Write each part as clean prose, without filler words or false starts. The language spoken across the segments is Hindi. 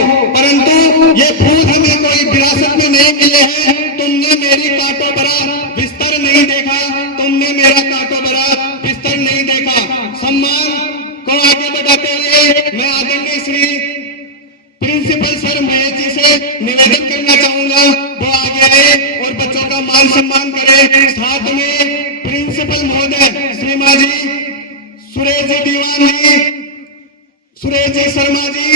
हो, परंतु ये फूल हमें कोई विरासत में नहीं मिले हैं। तुमने मेरी कांटों भरा बिस्तर नहीं देखा, तुमने मेरा कांटों भरा बिस्तर नहीं देखा। सम्मान को आगे बढ़ाते हुए मैं आदरणीय श्री प्रिंसिपल सर महेश जी से निवेदन करना चाहूंगा, वो आगे आए और बच्चों का मान सम्मान करें। साथ में प्रिंसिपल महोदय श्रीमाजी सुरेश जी दीवान जी, सुरेश जी शर्मा जी,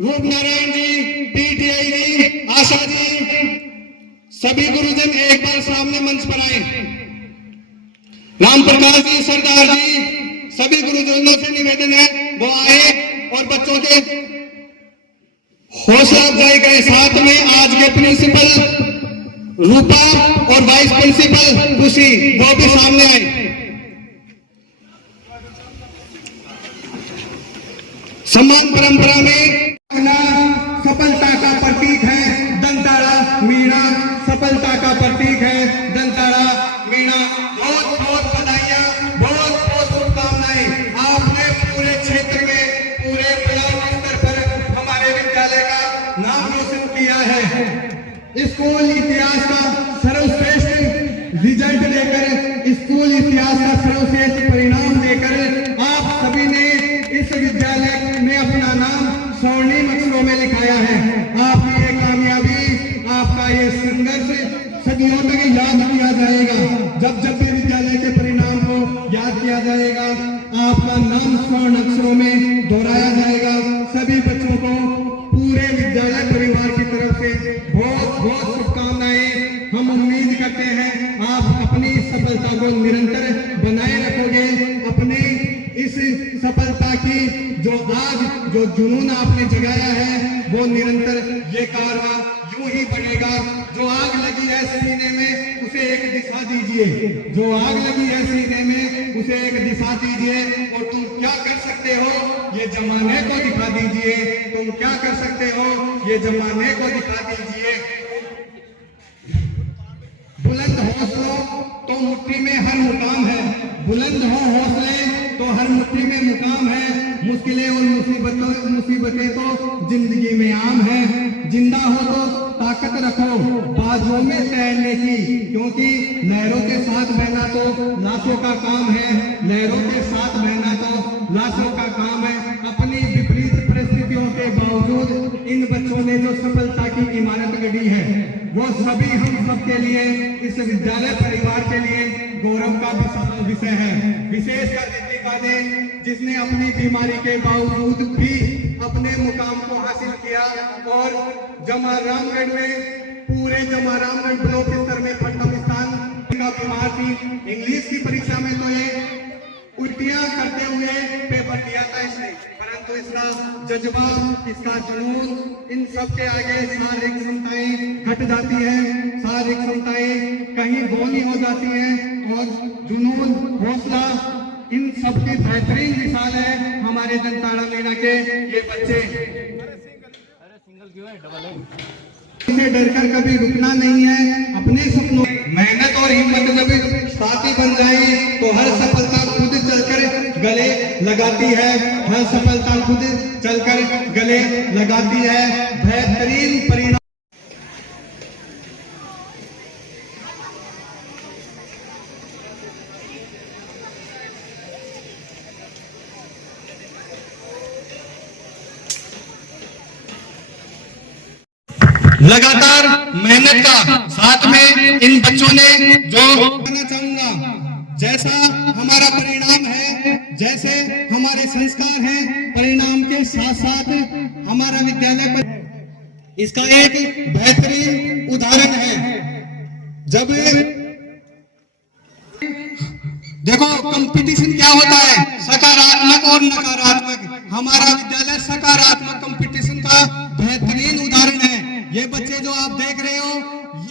रूप नारायण जी, पीटीआई जी, आशा जी, सभी गुरुजन एक बार सामने मंच पर आए। राम प्रकाश जी, सरदार जी, सभी गुरुजनों से निवेदन है वो आए और बच्चों के हौसला अफजाई करें। साथ में आज के प्रिंसिपल रूपा और वाइस प्रिंसिपल खुशी वो भी सामने आए। सम्मान परंपरा में सफलता का प्रतीक है दंताड़ा मीणा, सफलता का प्रतीक है दंताड़ा मीणा। बहुत बहुत बधाइयां, बहुत बहुत शुभकामनाएं। आपने पूरे क्षेत्र में, पूरे ब्लॉक स्तर पर हमारे विद्यालय का नाम रोशन किया है। स्कूल इतिहास का सर्वश्रेष्ठ रिजल्ट लेकर, स्कूल इतिहास का सर्वश्रेष्ठ परिणाम लेकर आप सभी ने इस विद्यालय में अपना नाम स्वर्णिम अक्षरों में लिखाया है। आपकी ये कामयाबी, आपका ये संघर्ष सदियों तक याद किया जाएगा। जब जब भी विद्यालय के परिणाम को याद किया जाएगा, आपका नाम स्वर्ण अक्षरों में दोहराया जाएगा। सभी बच्चों को पूरे विद्यालय परिवार की तरफ से बहुत बहुत शुभकामनाएं। हम उम्मीद करते हैं आप अपनी सफलता को निरंतर बनाए रखोगे। अपने इस सफलता की जो जुनून आपने जगाया है वो निरंतर ये कारवां यूं ही बढ़ेगा। जो आग लगी है सीने में उसे एक दिशा दीजिए, जो आग लगी है सीने में उसे एक दिशा दीजिए। और तुम क्या कर सकते हो ये जमाने को दिखा दीजिए, तुम क्या कर सकते हो ये जमाने को दिखा दीजिए। बुलंद हौसलों तो मुट्ठी में हर मुकाम है, बुलंद हो हौसले तो हर मुट्ठी में मुकाम है। मुश्किलें और मुसीबतें तो जिंदगी में आम है। जिंदा हो तो ताकत रखो बाजुओं में तैरने की, क्योंकि लहरों के साथ बहना तो लाशों का काम है, लहरों के साथ बहना तो लाशों का काम है। अपनी विपरीत परिस्थितियों के बावजूद इन बच्चों ने जो सफलता की इमारत गढ़ी है वो सभी हम सबके लिए, इस विद्यालय परिवार के लिए गौरव का विषय है। विशेषकर दीपिका ने, जिसने अपनी बीमारी के बावजूद भी अपने मुकाम को हासिल किया और जमारामगढ़ में, पूरे जमारामगढ़ ब्लॉक स्तर में प्रथम स्थान का बीमार थी। इंग्लिश की परीक्षा में तो ये उल्टियां करते हुए पेपर दिया था इसने, परंतु इसका जज्बा, इसका जुनून, इन सब के आगे शारीरिक क्षमताएं घट जाती है, शारीरिक क्षमताएं कहीं बोनी हो जाती है। और जुनून, हौसला, इन सब की बेहतरीन मिसाल है हमारे दंताड़ा मीणा के ये बच्चे। इसे डरकर कभी रुकना नहीं है, अपने सपनों, मेहनत और हिम्मत जब साथी बन जाए तो हर सफलता खुद चलकर गले लगाती है, हर सफलता खुद चलकर गले लगाती है। बेहतरीन परिणाम लगातार मेहनत का, साथ में इन बच्चों ने जो कहना चाहूंगा, जैसा हमारा परिणाम है, जैसे हमारे संस्कार हैं, परिणाम के साथ साथ हमारा विद्यालय पर इसका एक बेहतरीन उदाहरण है। जब देखो कंपटीशन क्या होता है, सकारात्मक और नकारात्मक। हमारा विद्यालय सकारात्मक कंपटीशन का बेहतरीन उदाहरण है। ये बच्चे जो आप देख रहे हो,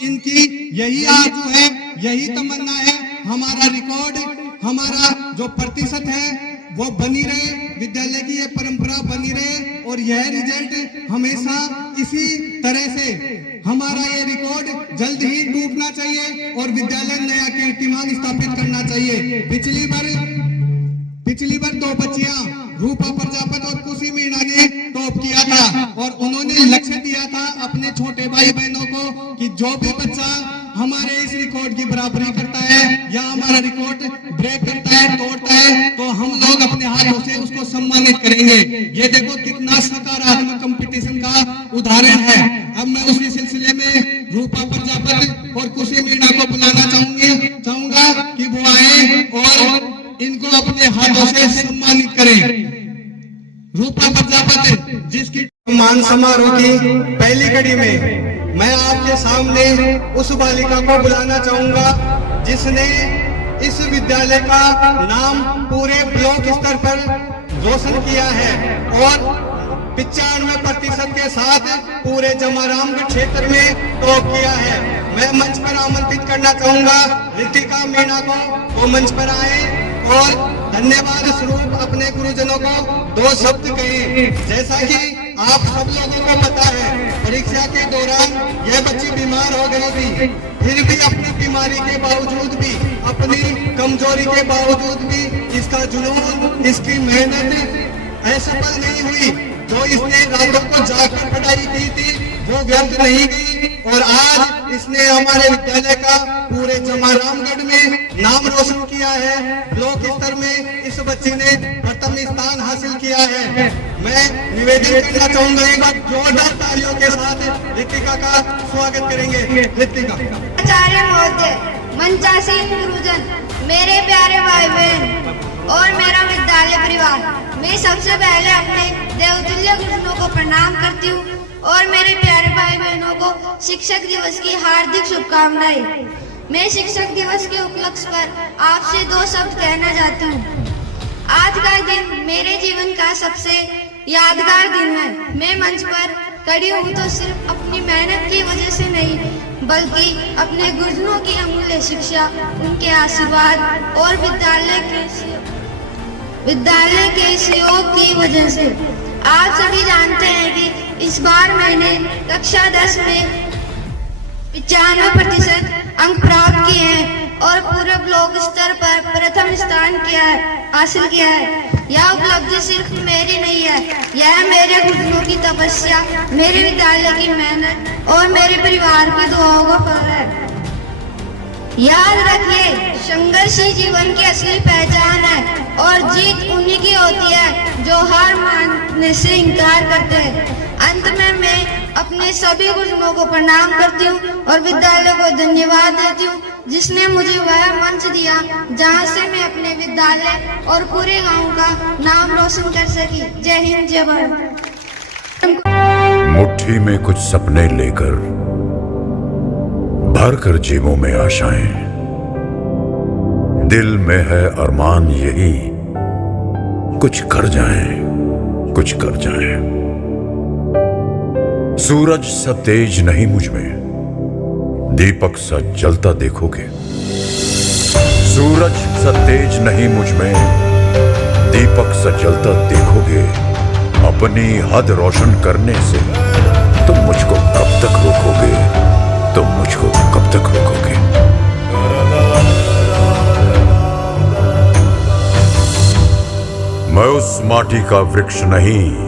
इनकी यही आरज़ू है, यही तमन्ना है, हमारा रिकॉर्ड, हमारा जो प्रतिशत है वो बनी रहे, विद्यालय की ये परंपरा बनी रहे और यह रिजल्ट हमेशा इसी तरह से, हमारा ये रिकॉर्ड जल्द ही टूटना चाहिए और विद्यालय नया कीर्तिमान स्थापित करना चाहिए। पिछली बार 2 बच्चियां रूपा प्रजापत और खुशी मीणा ने टॉप किया था और उन्होंने चाहूंगा अपने छोटे भाई बहनों को कि जो भी बच्चा हमारे इस रिकॉर्ड की बराबरी करता है या हमारा रिकॉर्ड ब्रेक करता है, तोड़ता है, तो हम लोग अपने हाथों से उसको सम्मानित करेंगे। ये देखो कितना सकारात्मक कंपटीशन का उदाहरण है। अब मैं उसी सिलसिले में रूपा प्रजापति और खुशी मीणा को बुलाना चाहूंगा कि वो आए और इनको अपने हाथों से सम्मानित करें। रूपा प्रजापति जिसकी सम्मान समारोह की पहली कड़ी में मैं आपके सामने उस बालिका को बुलाना चाहूंगा जिसने इस विद्यालय का नाम पूरे ब्लॉक स्तर पर रोशन किया है और 95% के साथ पूरे जमारामगढ़ क्षेत्र में टॉप किया है। मैं मंच पर आमंत्रित करना चाहूंगा रितिका मीणा को, वो मंच पर आए और धन्यवाद स्वरूप अपने गुरुजनों को 2 शब्द कहे। जैसा कि आप सब लोगों को पता है, परीक्षा के दौरान यह बच्ची बीमार हो गई थी, फिर भी अपनी बीमारी के बावजूद भी, अपनी कमजोरी के बावजूद भी इसका जुनून, इसकी मेहनत असफल नहीं हुई। जो इसने रातों को जाकर पढ़ाई की थी वो व्यर्थ नहीं गई और आज इसने हमारे विद्यालय का पूरे जमारामगढ़ में नाम रोशन किया है। ब्लॉक स्तर में इस बच्ची ने प्रथम स्थान हासिल किया है। मैं निवेदन करना चाहूंगा, एक बार जोरदार तालियों के साथ रितिका का स्वागत करेंगे। रितिका। आचार्य महोदय, मंचासीन गुरुजन, मेरे प्यारे भाई बहन और मेरा विद्यालय परिवार, मैं सबसे पहले अपने देवतुल्य गुरुजनों को प्रणाम करती हूँ और मेरे प्यारे भाई बहनों को शिक्षक दिवस की हार्दिक शुभकामनाएं। मैं शिक्षक दिवस के उपलक्ष्य पर आपसे 2 शब्द कहना चाहती हूँ। आज का दिन मेरे जीवन का सबसे यादगार दिन है। मैं मंच पर खड़ी हूँ तो सिर्फ अपनी मेहनत की वजह से नहीं, बल्कि अपने गुरुजनों की अमूल्य शिक्षा, उनके आशीर्वाद और विद्यालय के सहयोग की वजह से। आप सभी जानते हैं कि इस बार मैंने कक्षा 10 में 95% अंक प्राप्त किए हैं और पूरे ब्लॉक स्तर पर प्रथम स्थान हासिल किया है। यह उपलब्धि सिर्फ मेरी नहीं है, यह मेरे गुरुजनों की तपस्या, मेरे विद्यालय की मेहनत और मेरे परिवार की दुआओं का फल है। याद रखिए, संघर्ष ही जीवन की असली पहचान है और जीत उन्हीं की होती है जो हार मानने से इनकार करते हैं। अंत में मैं अपने सभी गुरुजनों को प्रणाम करती हूँ और विद्यालय को धन्यवाद देती हूँ जिसने मुझे वह मंच दिया जहाँ से मैं अपने विद्यालय और पूरे गांव का नाम रोशन कर सकी। जय हिंद, जय भारत। मुट्ठी में कुछ सपने लेकर भर कर जेबों में आशाएं, दिल में है अरमान यही कुछ कर जाएं, कुछ कर जाएं। सूरज सा तेज नहीं मुझ में, दीपक सा जलता देखोगे। सूरज सा तेज नहीं मुझ में, दीपक सा जलता देखोगे। अपनी हद रोशन करने से तुम मुझको कब तक रोकोगे, तुम मुझको कब तक रोकोगे। मैं उस माटी का वृक्ष नहीं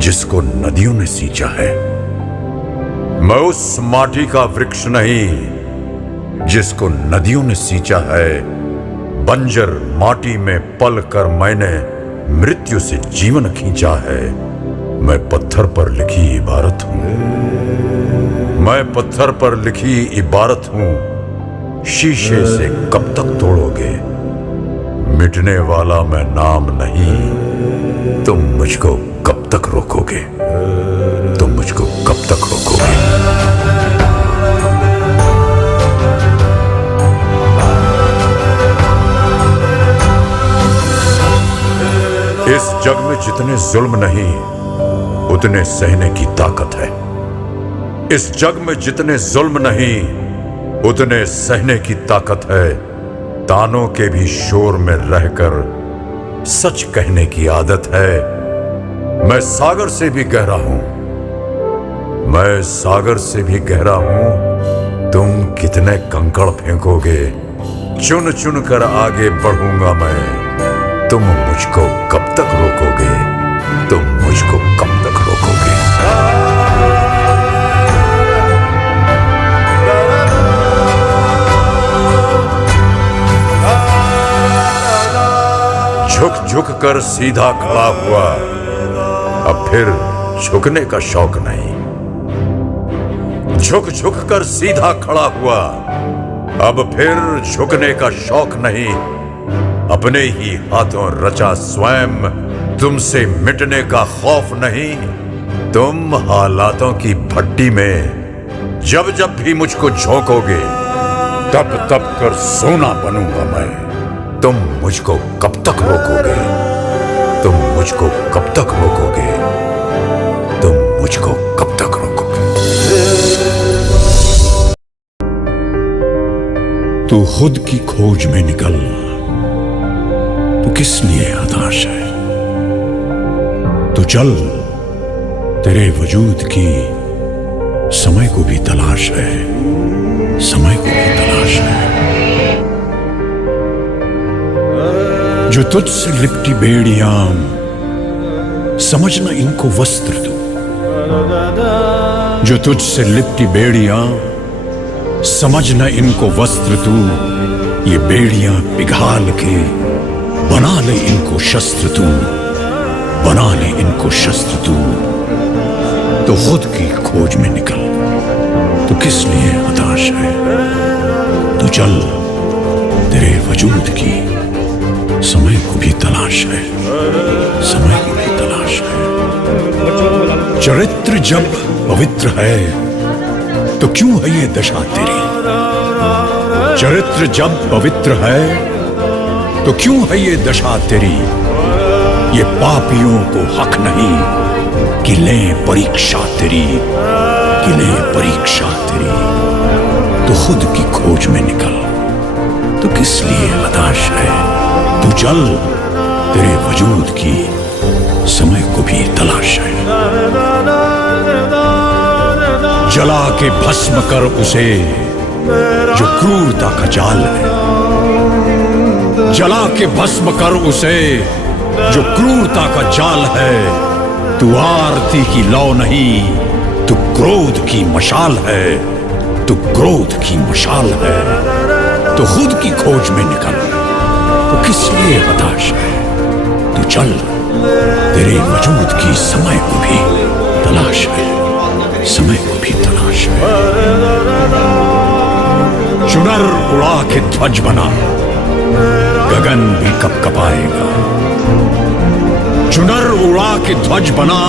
जिसको नदियों ने सींचा है। मैं उस माटी का वृक्ष नहीं जिसको नदियों ने सींचा है। बंजर माटी में पल कर मैंने मृत्यु से जीवन खींचा है। मैं पत्थर पर लिखी इबारत हूं, मैं पत्थर पर लिखी इबारत हूं। शीशे से कब तक तोड़ोगे, मिटने वाला मैं नाम नहीं। तुम मुझको कब तक रोकोगे, तुम मुझको कब तक रोकोगे। इस जग में जितने जुल्म नहीं उतने सहने की ताकत है। इस जग में जितने जुल्म नहीं उतने सहने की ताकत है। तानों के भी शोर में रहकर सच कहने की आदत है। मैं सागर से भी गहरा हूं, मैं सागर से भी गहरा हूं। तुम कितने कंकड़ फेंकोगे, चुन चुन कर आगे बढ़ूंगा मैं। तुम मुझको कब तक रोकोगे, तुम मुझको कब तक रोकोगे। झुककर सीधा खड़ा हुआ, अब फिर झुकने का शौक नहीं। झुक झुक कर सीधा खड़ा हुआ, अब फिर झुकने का शौक नहीं। अपने ही हाथों रचा स्वयं, तुमसे मिटने का खौफ नहीं। तुम हालातों की भट्टी में जब जब भी मुझको झोंकोगे, तब तब कर सोना बनूंगा मैं। तुम मुझको कब तक रोकोगे? तुम मुझको कब तक रोकोगे? तुम मुझको कब तक रोकोगे? तू खुद की खोज में निकल, तू किस लिए हताश है? तू चल, तेरे वजूद की समय को भी तलाश है, समय को भी तलाश है। जो तुझसे लिपटी बेड़ियां, समझना इनको वस्त्र तू। जो तुझसे लिपटी बेड़ियां, समझना इनको वस्त्र तू। ये बेड़ियां पिघाल के बना ले इनको शस्त्र तू, बना ले इनको शस्त्र तू। तो खुद की खोज में निकल, तू किस लिए हताश है? तू चल, तेरे वजूद की समय को भी तलाश है, समय को भी तलाश है। चरित्र जब पवित्र है, तो क्यों है ये दशा तेरी? चरित्र जब पवित्र है, तो क्यों है ये दशा तेरी? ये पापियों को हक नहीं कि लें परीक्षा तेरी, कि लें परीक्षा तेरी। तो खुद की खोज में निकल, तो किस लिए हताश है? तू चल, तेरे वजूद की समय को भी तलाश है। जला के भस्म कर उसे जो क्रूरता का जाल है। जला के भस्म कर उसे जो क्रूरता का जाल है। तू आरती की लौ नहीं, तू क्रोध की मशाल है, तू क्रोध की मशाल है। तो खुद की खोज में निकल, तो किस लिए हताश है? तू चल, तेरे वजूद की समय को भी तलाश है, समय को भी तलाश है। चुनर उड़ा के ध्वज बना, गगन भी कपकपाएगा। चुनर उड़ा के ध्वज बना,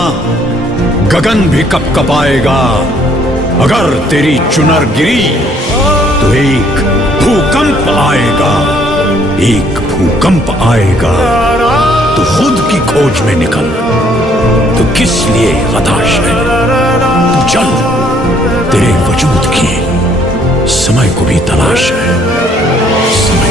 गगन भी कपकपाएगा। अगर तेरी चुनर गिरी, तो एक भूकंप आएगा, एक भूकंप आएगा। तो खुद की खोज में निकल, तो किस लिए हताश है? तो चल, तेरे वजूद की समय को भी तलाश है, समय